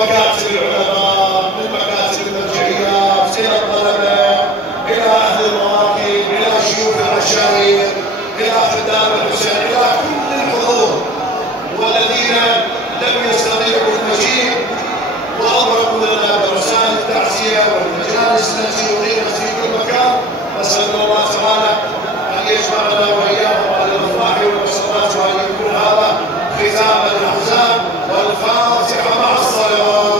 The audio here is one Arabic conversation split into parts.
مكاتب العلماء، من مكاتب المرجعيات إلى الطلبة، إلى أهل المواقف، إلى شيوخ المشايخ، إلى خدام الحسين، إلى كل الحضور والذين لم يستطيعوا المجيء وأضربوا لنا برسائل التعزية والمجالس التي أقيمت في كل مكان. نسأل الله تعالى أن يجمعنا وإياهم على الأفراح والمسرات وأن يكون هذا ختام الأحزان. والفاتحة مع الصلوات.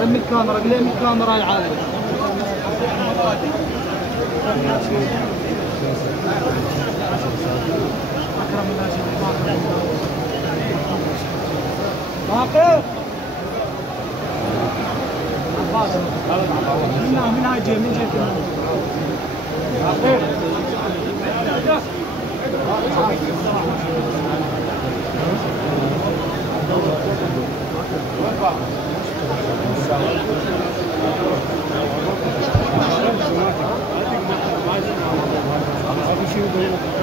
لم الكاميرا قليل الكاميرا يا عالم. أكرم الناس باقر من هاي جاي من جهة باقر Abi